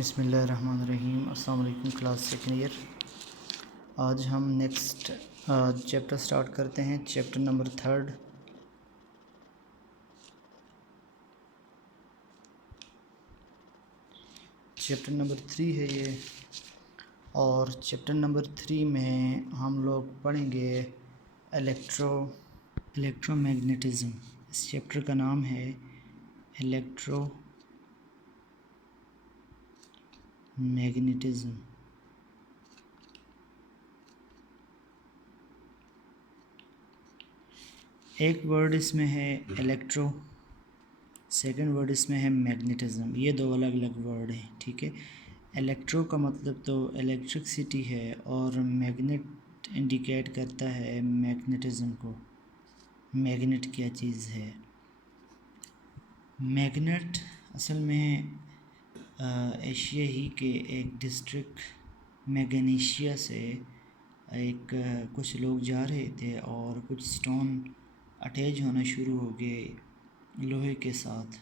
बिस्मिल्लाहिर्रहमानिर्रहीम। अस्सलाम वालेकुम क्लास सेकंड ईयर। आज हम नेक्स्ट चैप्टर स्टार्ट करते हैं, चैप्टर नंबर 3। चैप्टर नंबर 3 है ये, और चैप्टर नंबर 3 में हम लोग पढ़ेंगे इलेक्ट्रोमैग्नेटिज़म। इस चैप्टर का नाम है इलेक्ट्रोमैग्नेटिज़म। एक वर्ड इसमें है इलेक्ट्रो, सेकंड वर्ड इसमें है मैग्नेटिज़म। ये दो अलग अलग वर्ड हैं, ठीक है। इलेक्ट्रो का मतलब तो इलेक्ट्रिसिटी है, और मैग्नेट इंडिकेट करता है मैग्नेटिज़म को। मैग्नेट क्या चीज़ है? मैग्नेट असल में एशिया ही के एक डिस्ट्रिक्ट मैग्नेशिया से कुछ लोग जा रहे थे, और कुछ स्टोन अटैच होना शुरू हो गए लोहे के साथ।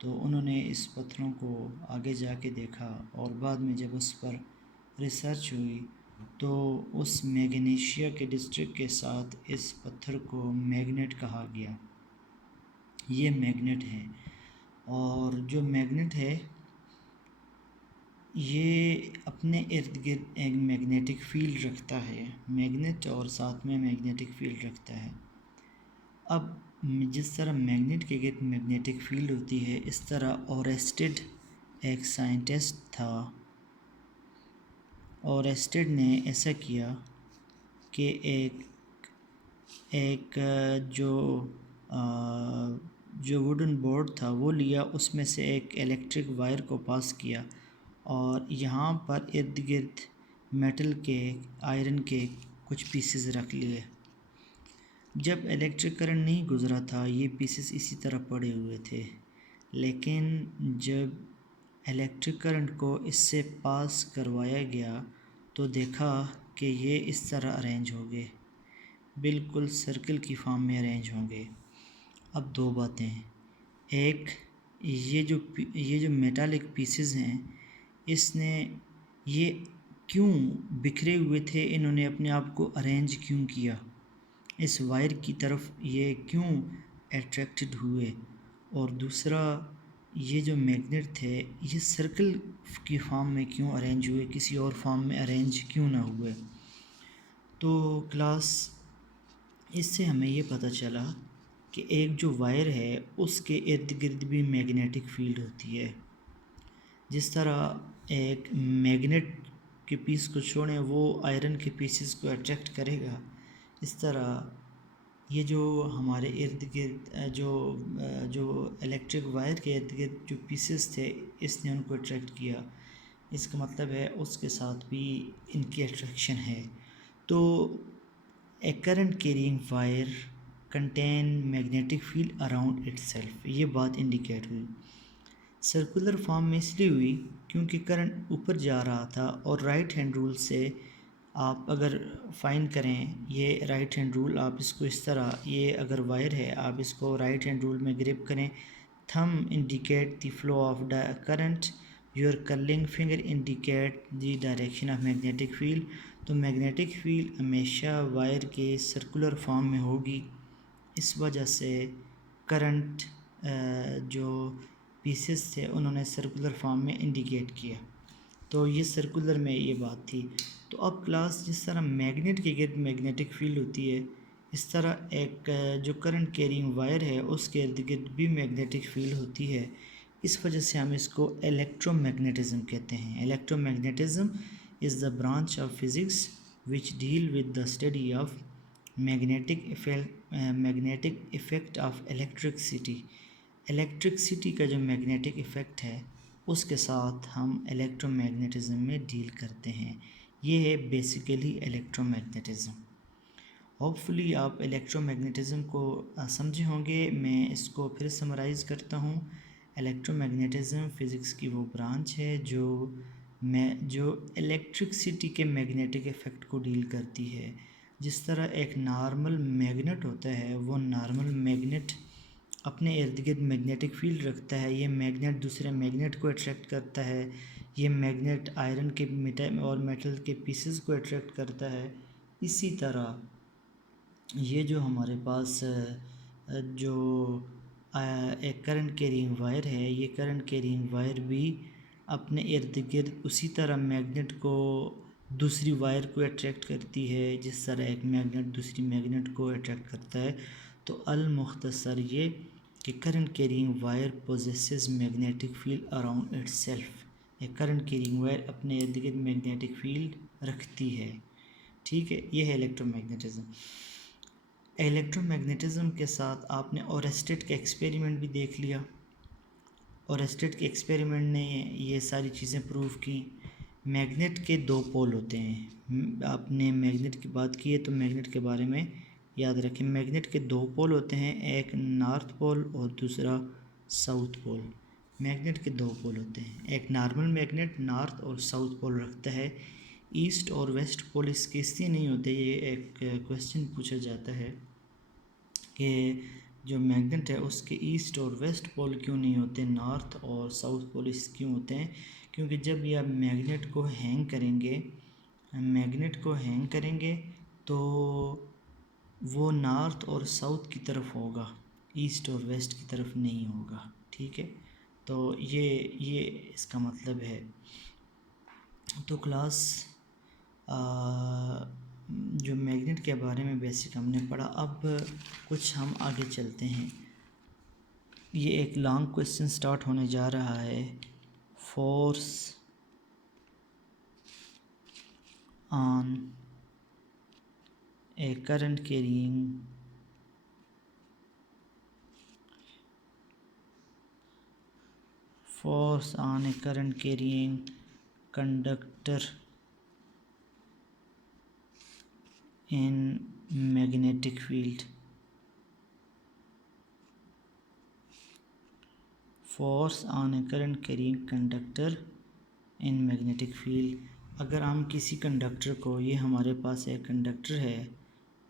तो उन्होंने इस पत्थरों को आगे जाके देखा, और बाद में जब उस पर रिसर्च हुई तो उस मैग्नेशिया के डिस्ट्रिक्ट के साथ इस पत्थर को मैग्नेट कहा गया। ये मैग्नेट है, और जो मैग्नेट है ये अपने इर्द गिर्द एक मैग्नेटिक फील्ड रखता है। मैग्नेट और साथ में मैग्नेटिक फील्ड रखता है। अब जिस तरह मैग्नेट के गिर्द मैग्नेटिक फील्ड होती है, इस तरह ओरेस्टेड एक साइंटिस्ट था। ओरेस्टेड ने ऐसा किया कि एक जो वुडन बोर्ड था वो लिया, उसमें से एक इलेक्ट्रिक वायर को पास किया, और यहाँ पर इर्द गिर्द मेटल के, आयरन के कुछ पीसेस रख लिए। जब इलेक्ट्रिक करंट नहीं गुज़रा था, ये पीसेस इसी तरह पड़े हुए थे। लेकिन जब इलेक्ट्रिक करंट को इससे पास करवाया गया तो देखा कि ये इस तरह अरेंज हो गए, बिल्कुल सर्कल की फॉर्म में अरेंज होंगे। अब दो बातें, एक ये जो मेटालिक पीसेस हैं, इसने ये क्यों बिखरे हुए थे, इन्होंने अपने आप को अरेंज क्यों किया, इस वायर की तरफ ये क्यों अट्रैक्टेड हुए, और दूसरा ये जो मैग्नेट थे ये सर्कल की फॉर्म में क्यों अरेंज हुए, किसी और फॉर्म में अरेंज क्यों ना हुए। तो क्लास इससे हमें ये पता चला कि एक जो वायर है उसके इर्द गिर्द भी मैग्नेटिक फील्ड होती है। जिस तरह एक मैग्नेट के पीस को छोड़ें वो आयरन के पीसेस को अट्रैक्ट करेगा, इस तरह ये जो हमारे इर्द गिर्द जो इलेक्ट्रिक वायर के इर्द गिर्द जो पीसेस थे, इसने उनको अट्रैक्ट किया। इसका मतलब है उसके साथ भी इनकी अट्रैक्शन है। तो a current carrying wire contain magnetic field around itself, ये बात इंडिकेट हुई। सर्कुलर फॉर्म में इसलिए हुई क्योंकि करंट ऊपर जा रहा था, और राइट हैंड रूल से आप अगर फाइन करें, ये राइट हैंड रूल, आप इसको इस तरह, ये अगर वायर है आप इसको राइट हैंड रूल में ग्रिप करें, thumb indicate the flow of the current, your curling finger indicate the direction of magnetic field. तो मैग्नेटिक फील्ड हमेशा वायर के सर्कुलर फॉर्म में होगी, इस वजह से करंट जो पीसेस थे उन्होंने सर्कुलर फॉर्म में इंडिकेट किया। तो ये सर्कुलर में ये बात थी। तो अब क्लास जिस तरह मैग्नेट के गिर्द मैग्नेटिक फील्ड होती है, इस तरह एक जो करंट कैरिंग वायर है उसके इर्द गिर्द भी मैग्नेटिक फील्ड होती है। इस वजह से हम इसको इलेक्ट्रोमैग्नेटिज़म कहते हैं। Electromagnetism is the branch of physics which deal with the study of magnetic effect of electricity. Electricity का जो मैग्नेटिक इफ़ेक्ट है उसके साथ हम इलेक्ट्रोमैग्नेटिज़म में डील करते हैं। ये है बेसिकली इलेक्ट्रोमैग्नेटिज़म। होपफुली आप इलेक्ट्रोमैग्नेटिज़म को समझे होंगे। मैं इसको फिर समराइज़ करता हूँ। इलेक्ट्रोमैग्नेटिज़म फ़िज़िक्स की वो ब्रांच है जो इलेक्ट्रिसिटी के मैग्नेटिक इफ़ेक्ट को डील करती है। जिस तरह एक नॉर्मल मैग्नेट होता है, वो नॉर्मल मैग्नेट अपने इर्द गिर्द मैग्नेटिक फील्ड रखता है, ये मैग्नेट दूसरे मैग्नेट को अट्रैक्ट करता है, ये मैग्नेट आयरन के और मेटल के पीसेस को अट्रैक्ट करता है। इसी तरह ये जो हमारे पास जो एक करंट कैरिंग वायर है, ये करंट कैरिंग वायर भी अपने इर्द गिर्द उसी तरह मैग्नेट को दूसरी वायर को अट्रैक्ट करती है जिस तरह एक मैग्नेट दूसरी मैग्नेट को अट्रैक्ट करता है। तो अल मुख्तसर ये कि current carrying wire possesses magnetic field around itself. एक करंट कैरिंग वायर अपने इर्द गिर्द मैग्नेटिक फील्ड रखती है। ठीक है, ये है इलेक्ट्रोमैग्नेटिज्म। इलेक्ट्रोमैग्नेटिज्म के साथ आपने ओरेस्टेड का एक्सपेरिमेंट भी देख लिया। ओरेस्टेड के एक्सपेरिमेंट ने ये सारी चीज़ें प्रूव की। मैग्नेट के दो पोल होते हैं। आपने मैग्नेट की बात की है तो मैग्नेट के बारे में याद रखें। मैग्नेट के दो पोल होते हैं, एक नॉर्थ पोल और दूसरा साउथ पोल। मैग्नेट के दो पोल होते हैं। एक नॉर्मल मैग्नेट नॉर्थ और साउथ पोल रखता है, ईस्ट और वेस्ट पोल इसके इसलिए नहीं होते। ये एक क्वेश्चन पूछा जाता है कि जो मैग्नेट है उसके ईस्ट और वेस्ट पोल क्यों नहीं होते, नॉर्थ और साउथ पोल इस क्यों होते हैं। क्योंकि जब ये आप मैग्नेट को हैंग करेंगे तो वो नॉर्थ और साउथ की तरफ होगा, ईस्ट और वेस्ट की तरफ नहीं होगा। ठीक है, तो ये इसका मतलब है। तो क्लास जो मैग्नेट के बारे में बेसिक हमने पढ़ा। अब कुछ हम आगे चलते हैं। ये एक लॉन्ग क्वेश्चन स्टार्ट होने जा रहा है। Force on a current carrying conductor in magnetic field. Force on a current carrying conductor in magnetic field. अगर हम किसी कंडक्टर को, ये हमारे पास एक कंडक्टर है,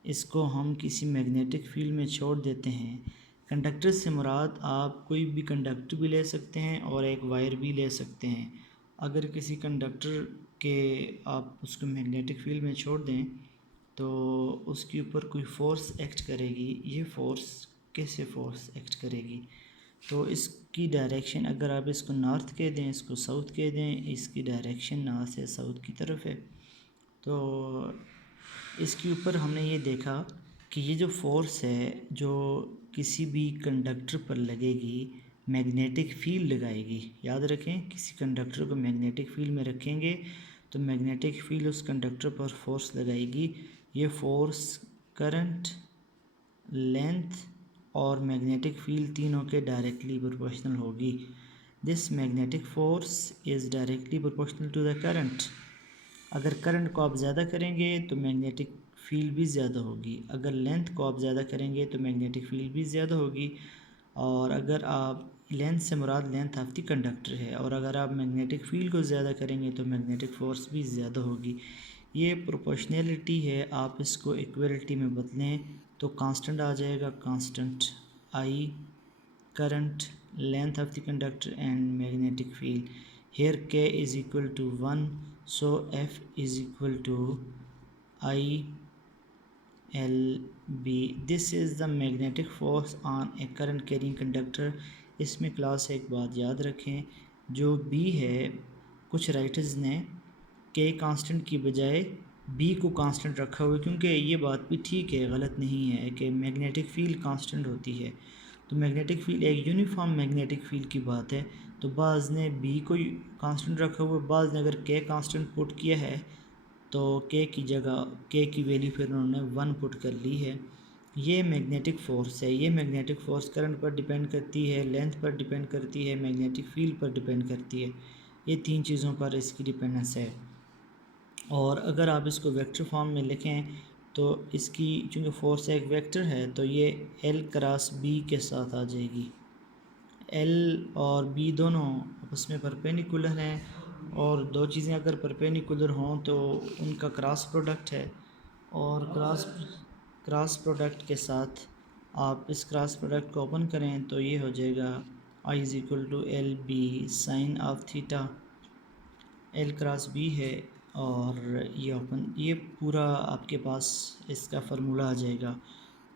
इसको हम किसी मैग्नेटिक फील्ड में छोड़ देते हैं। कंडक्टर से मुराद आप कोई भी कंडक्टर भी ले सकते हैं और एक वायर भी ले सकते हैं। अगर किसी कंडक्टर के आप उसको मैग्नेटिक फील्ड में छोड़ दें तो उसके ऊपर कोई फोर्स एक्ट करेगी। ये फोर्स कैसे फोर्स एक्ट करेगी, तो इसकी डायरेक्शन अगर आप इसको नॉर्थ कह दें, इसको साउथ कह दें, इसकी डायरेक्शन नॉर्थ से साउथ की तरफ है। तो इसके ऊपर हमने ये देखा कि ये जो फोर्स है जो किसी भी कंडक्टर पर लगेगी, मैग्नेटिक फील्ड लगाएगी। याद रखें, किसी कंडक्टर को मैग्नेटिक फील्ड में रखेंगे तो मैग्नेटिक फील्ड उस कंडक्टर पर फोर्स लगाएगी। ये फोर्स करंट, लेंथ और मैग्नेटिक फील्ड तीनों के डायरेक्टली प्रोपोर्शनल होगी। This magnetic force is directly proportional to the current. अगर करंट को आप ज़्यादा करेंगे तो मैग्नेटिक फील्ड भी ज़्यादा होगी। अगर लेंथ को आप ज़्यादा करेंगे तो मैग्नेटिक फील्ड भी ज़्यादा होगी। और अगर आप लेंथ से मुराद लेंथ ऑफ द कंडक्टर है, और अगर आप मैग्नेटिक फील्ड को ज़्यादा करेंगे तो मैग्नेटिक फोर्स भी ज़्यादा होगी। ये प्रोपोर्शनैलिटी है। आप इसको इक्वलिटी में बदलें तो कांस्टेंट आ जाएगा, constant I, current, length of the conductor and magnetic field. Here K is equal to 1, so F is equal to I L B. This is the magnetic force on a current carrying conductor. इसमें class एक बात याद रखें, जो B है, कुछ writers ने के कांस्टेंट की बजाय बी को कांस्टेंट रखा हुआ है, क्योंकि ये बात भी ठीक है, गलत नहीं है कि मैग्नेटिक फील्ड कांस्टेंट होती है। तो मैग्नेटिक फील्ड एक यूनिफॉर्म मैग्नेटिक फील्ड की बात है। तो बाज़ ने बी को कांस्टेंट रखा हुआ है, बाज़ ने अगर के कांस्टेंट पुट किया है तो के की जगह के की वैल्यू फिर उन्होंने 1 पुट कर ली है। ये मैग्नेटिक फ़ोर्स है। ये मैग्नेटिक फ़ोर्स करंट पर डिपेंड करती है, लेंथ पर डिपेंड करती है, मैग्नेटिक फील्ड पर डिपेंड करती है। ये तीन चीज़ों पर इसकी डिपेंडेंस है। और अगर आप इसको वेक्टर फॉर्म में लिखें तो इसकी, चूँकि फोर्स एक वेक्टर है, तो ये एल क्रॉस बी के साथ आ जाएगी। एल और बी दोनों आपस में परपेंडिकुलर हैं, और दो चीज़ें अगर परपेंडिकुलर हों तो उनका क्रॉस प्रोडक्ट है। और क्रॉस प्रोडक्ट के साथ आप इस क्रॉस प्रोडक्ट को ओपन करें तो ये हो जाएगा I is equal to L B sine of theta L cross B है और ये ओपन, ये पूरा आपके पास इसका फार्मूला आ जाएगा।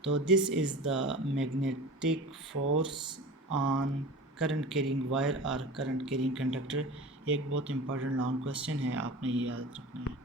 तो this is the magnetic force on current carrying wire और करंट कैरिंग कंडक्टर। एक बहुत इंपॉर्टेंट लॉन्ग क्वेश्चन है, आपने ये याद रखना है।